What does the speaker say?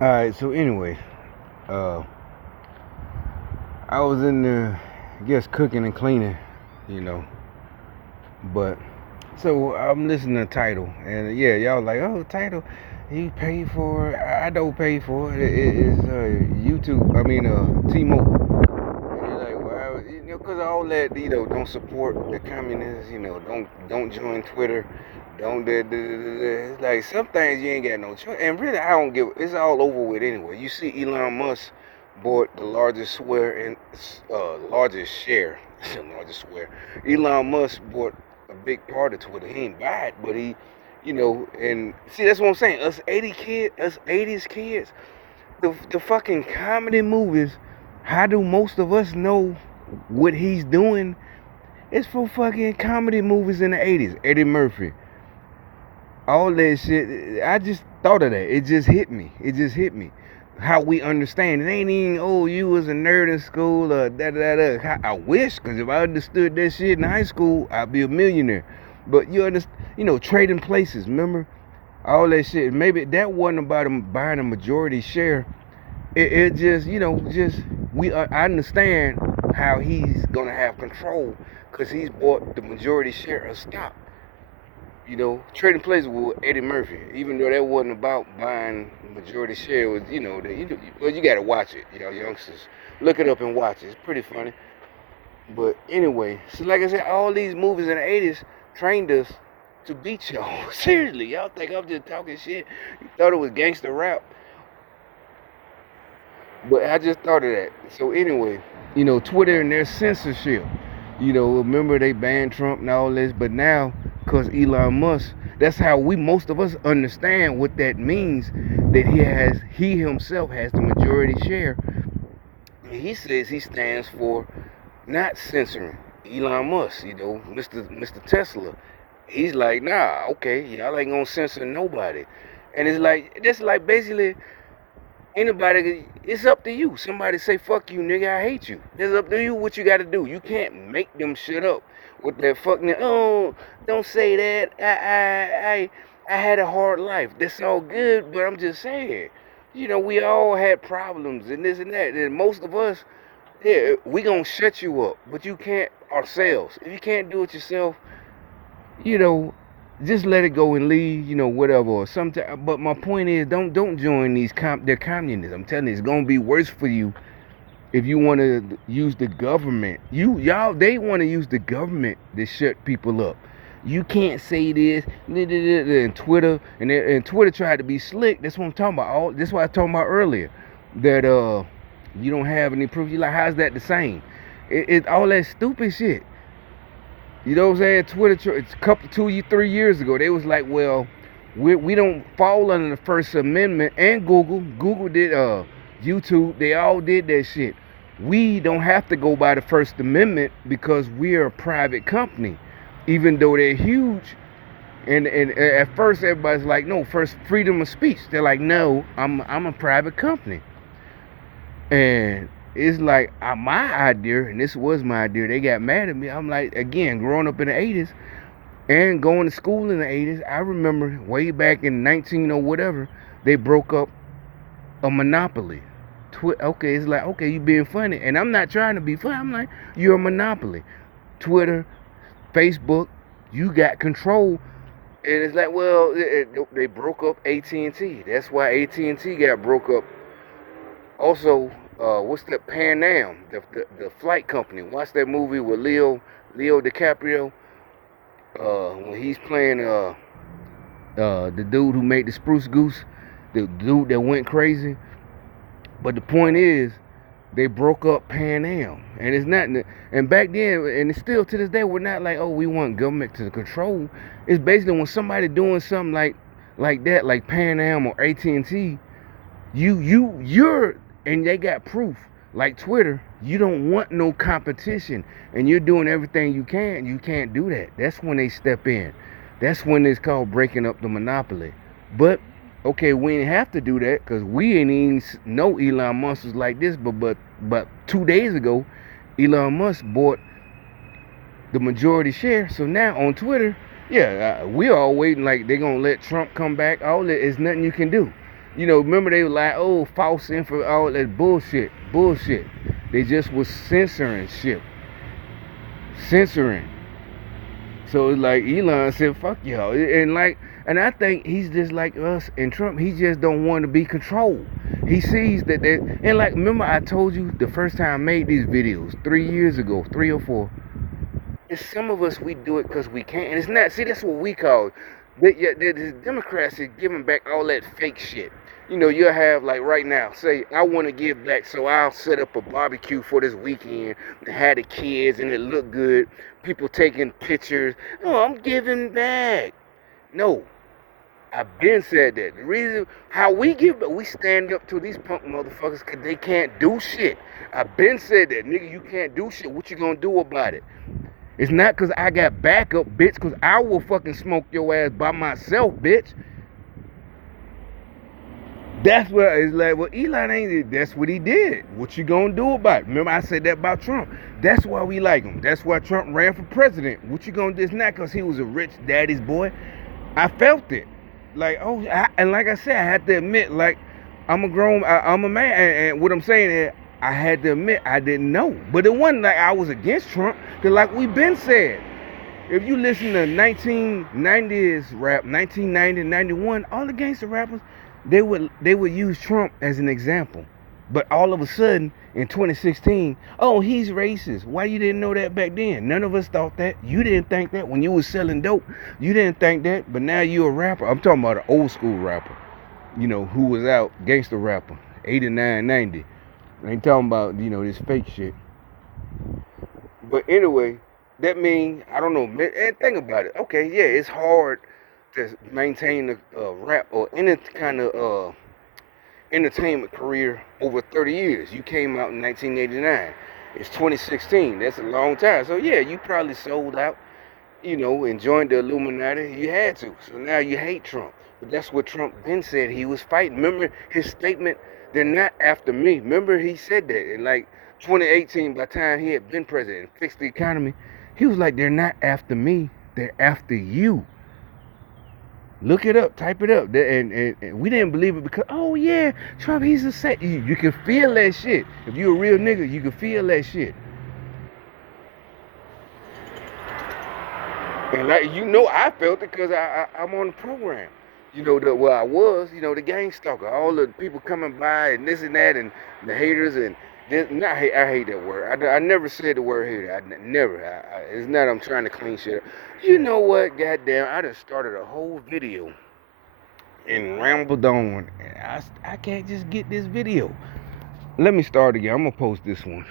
All right. So anyway, uh, I was in there, I guess cooking and cleaning, you know. But so I'm listening to Title, and yeah, y'all like, oh, Title, he paid for it. I don't pay for it. It's YouTube. I mean, T-Mobile. And you're like, well, because all that, don't support the communists. Don't join Twitter. Don't. It's like some things you ain't got no choice. And really, I don't give. It's all over with anyway. You see, Elon Musk bought the largest share. Largest share. Elon Musk bought a big part of Twitter. He ain't buy it, but and see, that's what I'm saying. Us 80s kids, the fucking comedy movies. How do most of us know what he's doing? It's for fucking comedy movies in the 80s. Eddie Murphy, all that shit. I just thought of that. It just hit me. It just hit me. How we understand it ain't even, oh, you was a nerd in school or da da da. I wish, because if I understood that shit in high school, I'd be a millionaire. But you understand, trading places, remember? All that shit. Maybe that wasn't about him buying a majority share. It just, I understand how he's gonna have control because he's bought the majority share of stock. Trading places with Eddie Murphy, even though that wasn't about buying majority share. Was well, you gotta watch it, youngsters. Look it up and watch it. It's pretty funny. But anyway, so like I said, all these movies in the '80s trained us to beat y'all. Seriously, y'all think I'm just talking shit? You thought it was gangster rap, but I just thought of that. So anyway, Twitter and their censorship. Remember they banned Trump and all this, but now, cause Elon Musk, that's how most of us understand what that means. That he himself has the majority share. And he says he stands for not censoring. Elon Musk, Mr. Tesla. He's like, nah, okay, y'all ain't gonna censor nobody. And it's like, that's like basically anybody, it's up to you. Somebody say, fuck you, nigga, I hate you. It's up to you what you gotta do. You can't make them shut up with that fucking, oh, don't say that. I had a hard life. That's all good, but I'm just saying. We all had problems and this and that. And most of us, yeah, we gonna shut you up, but you can't ourselves. If you can't do it yourself, you know, just let it go and leave, whatever. Or sometimes, but my point is, don't join they're communists. I'm telling you, it's gonna be worse for you if you want to use the government. They want to use the government to shut people up. You can't say this, and Twitter, and Twitter tried to be slick. That's what I'm talking about. That's what I was talking about earlier. That you don't have any proof. You like, how's that the same? It all that stupid shit. You know what I'm saying? Twitter, it's a couple, 2, 3 years ago, they was like, well, we don't fall under the First Amendment, and Google did, YouTube, they all did that shit. We don't have to go by the First Amendment because we're a private company, even though they're huge. And at first, everybody's like, no, first freedom of speech. They're like, no, I'm a private company. And it's like my idea, and this was my idea. They got mad at me. I'm like, again, growing up in the '80s and going to school in the '80s, I remember way back in 19 or whatever, they broke up a monopoly. Okay, it's like, okay, you being funny, and I'm not trying to be funny. I'm like, you're a monopoly. Twitter, Facebook, you got control. And it's like, well, they broke up AT&T. That's why AT&T got broke up. Also, what's that, Pan Am, the flight company? Watch that movie with Leo DiCaprio when he's playing the dude who made the Spruce Goose, the dude that went crazy. But the point is, they broke up Pan Am, and it's not. And back then, and it's still to this day, we're not like, oh, we want government to control. It's basically when somebody doing something like that, like Pan Am or AT&T, you're, and they got proof, like Twitter, you don't want no competition, and you're doing everything you can't do that. That's when they step in. That's when it's called breaking up the monopoly. But okay, we ain't have to do that because we ain't even know Elon Musk was like this. But 2 days ago, Elon Musk bought the majority share. So now on Twitter, yeah, we all waiting like they gonna let Trump come back. All that is nothing you can do. You know, remember they were like, oh, false info, all that bullshit. They just was censoring. So it's like Elon said, fuck y'all. And I think he's just like us and Trump. He just don't want to be controlled. He sees that, and like, remember I told you the first time I made these videos 3 years ago, 3 or 4. And some of us, we do it because we can. And it's not, see, that's what we call, the Democrats is giving back all that fake shit. You know, you'll have, like right now, say, I want to give back, so I'll set up a barbecue for this weekend, and have the kids, and it look good. People taking pictures. Oh, I'm giving back. No, I've been said that. The reason how we give back, we stand up to these punk motherfuckers because they can't do shit. I've been said that, nigga, you can't do shit. What you gonna do about it? It's not because I got backup, bitch, because I will fucking smoke your ass by myself, bitch. That's what it's like. Well, Elon ain't. That's what he did. What you gonna do about it? Remember, I said that about Trump. That's why we like him. That's why Trump ran for president. What you gonna do? It's not because he was a rich daddy's boy. I felt it. Like, oh, and like I said, I had to admit, like, I'm I'm a man, and what I'm saying is, I had to admit I didn't know. But it wasn't like I was against Trump, because like we been said, if you listen to 1990s rap, 1990, 91, all the gangster rappers, they would use Trump as an example. But all of a sudden, in 2016, oh, he's racist. Why you didn't know that back then? None of us thought that. You didn't think that when you was selling dope. You didn't think that. But now you a rapper. I'm talking about an old school rapper, you know, who was out, gangster rapper, 89, 90. I ain't talking about, you know, this fake shit. But anyway, that means, I don't know, and think about it. Okay, yeah, it's hard to maintain a rap or any kind of entertainment career over 30 years. You came out in 1989. It's 2016. That's a long time. So yeah, you probably sold out, you know, and joined the Illuminati. You had to. So now you hate Trump. But that's what Trump then said he was fighting. Remember his statement, they're not after me. Remember he said that in like 2018, by the time he had been president and fixed the economy, he was like, they're not after me, they're after you. Look it up, type it up. And we didn't believe it because, oh yeah, Trump, he's a set. You can feel that shit. If you're a real nigga, you can feel that shit. And like, you know, I felt it because I'm on the program. You know, where I was, you know, the gang stalker, all the people coming by and this and that, and the haters and this. Not hate, I hate that word. I never said the word hater. Never. It's not. I'm trying to clean shit up. You know what? Goddamn, I just started a whole video and rambled on, and I can't just get this video. Let me start again. I'm gonna post this one.